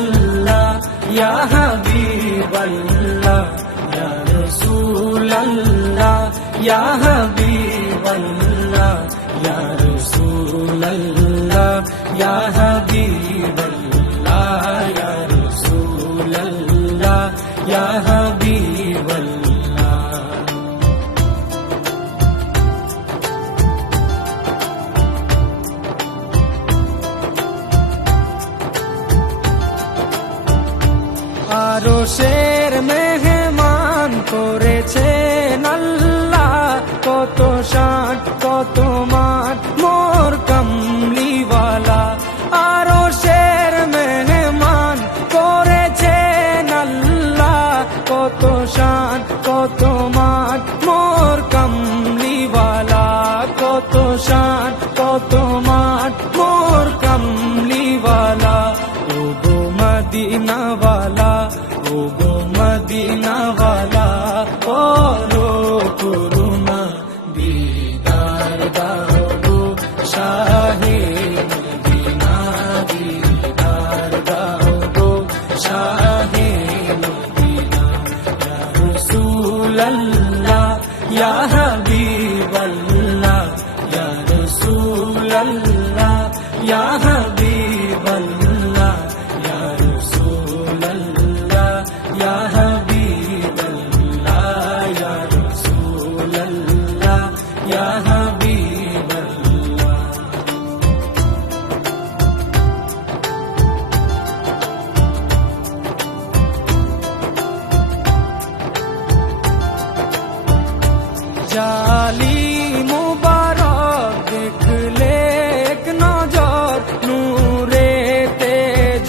Rasulallah, Ya Habiballah, Ya Rasulallah, Ya Habiballah, Ya Rasulallah, Ya Habiballah, Ya Rasulallah, Ya Habiballah. আরশের মেহমান করেছেন আল্লাহ, কত শান কত মান মোর কামলিওয়ালা। আরশের মেহমান করেছেন আল্লাহ, কত শান কত মান মোর কামলিওয়ালা, কত শান কত মান মোর কামলিওয়ালা। ও গো মদিনাওয়ালা, ও গো মদিনাওয়ালা, করো করুণা দিদার দাও গো শাহে মদিনা, দিদার দাও গো শাহে মদিনা। ইয়া রাসূলুল্লাহ, ইয়া হাবিবাল্লাহ, ইয়া রাসূলুল্লাহ, ইয়া হাবিবাল্লাহ, ইয়া রাসূলুল্লাহ, ইয়া হাবিবাল্লাহ, ইয়া রাসূলুল্লাহ, ইয়া হাবিবাল্লাহ। জালি মুবারক দেখলে এক নজর, নূরেতে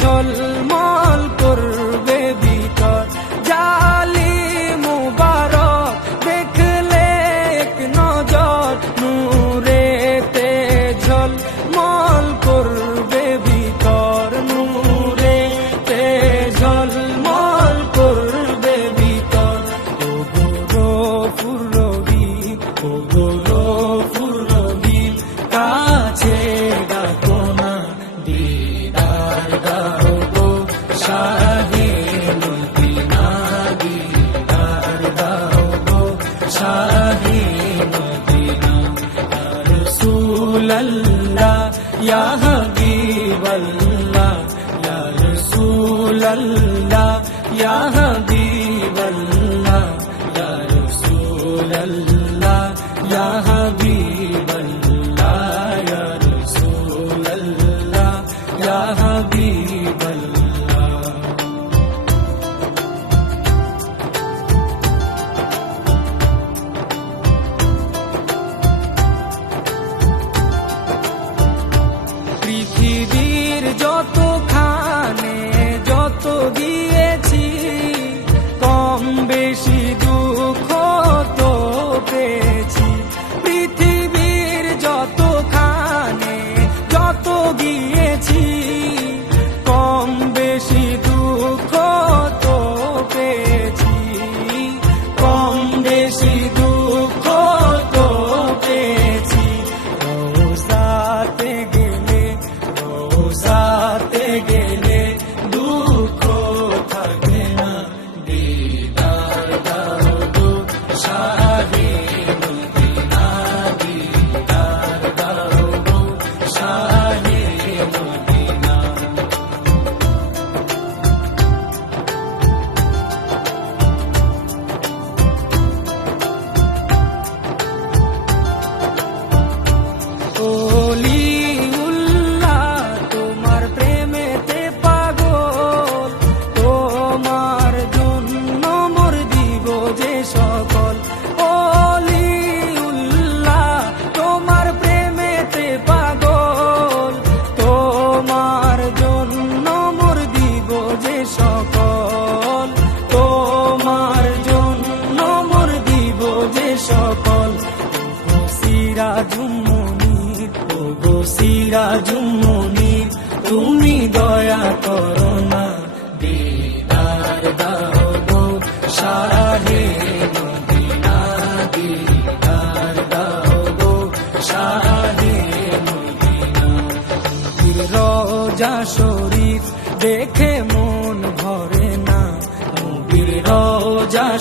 ঝলমল করবে ভিতর। জালি মুবারক দেখলে এক নজর, নূরেতে ঝলমল করবে ভিতর, নূরেতে ঝলমল করবে ভিতর। ও গো ফুরবি, ও গো ফুরবি, কাছে ডাকো না দিদার দাও গো শাহে মদিনা, দিদার দাও গো শাহে মদিনা। ইয়া রাসূলুল্লাহ, ইয়া হাবিবাল্লাহ, ইয়া রাসূলুল্লাহ, ইয়া হাবিবাল্লাহ, ইয়া রাসূলুল্লাহ, ইয়া হাবিবাল্লাহ, ইয়া রাসূলুল্লাহ, ইয়া হাবিবাল্লাহ। পৃথিবীর যতখানে যত দিয়েছি,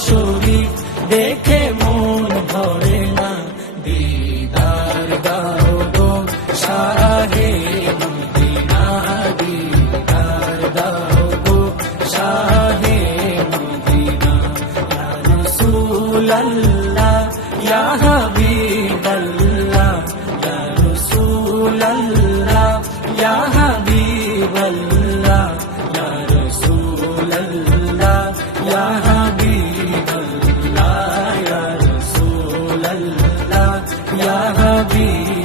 শরীফ দেখে মন ভরে না, দিদার দাও গো শাহে মদিনা, দিদার দাও গো শাহে মদিনা। ইয়া রাসূলাল্লাহ ইয়া হাবিবাল্লাহ, ইয়া রাসূলাল্লাহ ইয়া হাবিবাল্লাহ, ইয়া রাসূলাল্লাহ ইয়া হাবিবাল্লাহ, ইয়া রাসূলাল্লাহ ইয়া হাবিবাল্লাহ।